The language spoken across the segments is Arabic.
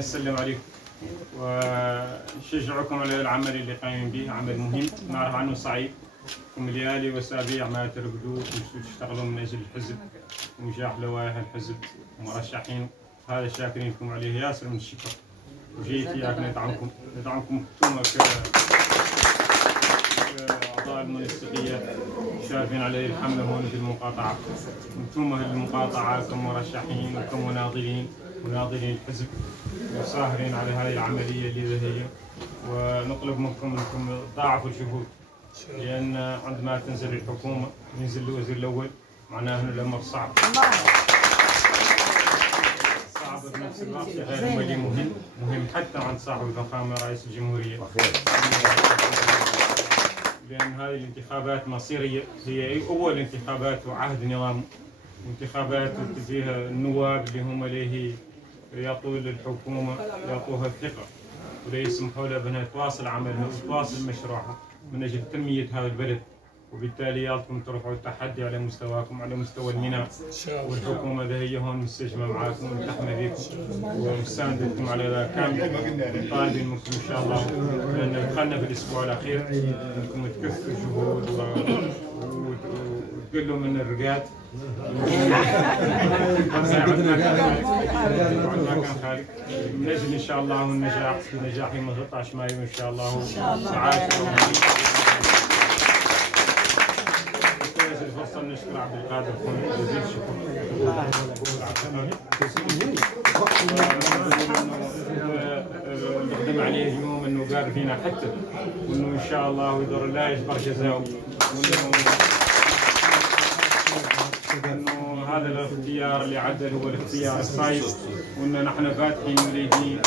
السلام عليكم ونشجعكم على العمل اللي قايمين به. عمل مهم نعرف عنه صعيب، وليالي واسابيع ما ترقدوا وتشتغلوا من اجل الحزب ونجاح لوائح الحزب ومرشحين. هذا شاكرين لكم عليه ياسر من الشكر، وجيت اياك ندعمكم انتم كاعضاء المنسقيه شارفين على الحمله هون في المقاطعه. انتم المقاطعه كمرشحين وكمناضلين الحزب وساهرين على هذه العمليه اللي هي، ونطلب منكم انكم تضاعفوا الجهود، لان عندما تنزل الحكومه ينزل الوزير الاول معناه انه الامر صعب بنفس الوقت غير مالي مهم حتى عند صاحب الفخامه رئيس الجمهوريه، لان هذه الانتخابات مصيريه، هي اول انتخابات وعهد نظام انتخابات فيها النواب اللي هم ليه يعطوا للحكومه يعطوها الثقه ولا يسمحوا لها بانها تواصل عملها وتواصل مشروعها من اجل تنميه هذا البلد. وبالتالي يالكم ترفعوا التحدي على مستواكم، على مستوى الميناء، والحكومه ده هي هون مستجمه معاكم وملتحمه بكم ومساندتكم على ذا كامل. طالبين منكم ان شاء الله، لان دخلنا في الاسبوع الاخير انكم تكثروا الجهود وتقلوا من الرقاد. من اجل ان شاء الله النجاح يوم 13 مايو ان شاء الله سعاده. الفرصه نشكر عبد القادر جزيل الشكر نقدم عليه اليوم انه قال فينا حتى، وانه ان شاء الله يدور لا يجبر جزاؤه، وانه هذا الاختيار اللي عدل هو الاختيار الصحيح، وان نحن فاتحين وليدين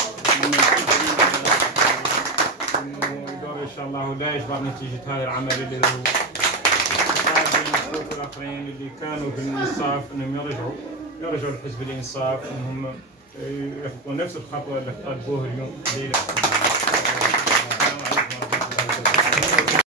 انه يدور ان شاء الله لا يجبر نتيجه هذا العمل اللي هو الاخرين اللي كانوا في الانصاف انهم يرجعوا لحزب الانصاف، انهم يخطون نفس الخطوه اللي خطوها اليوم.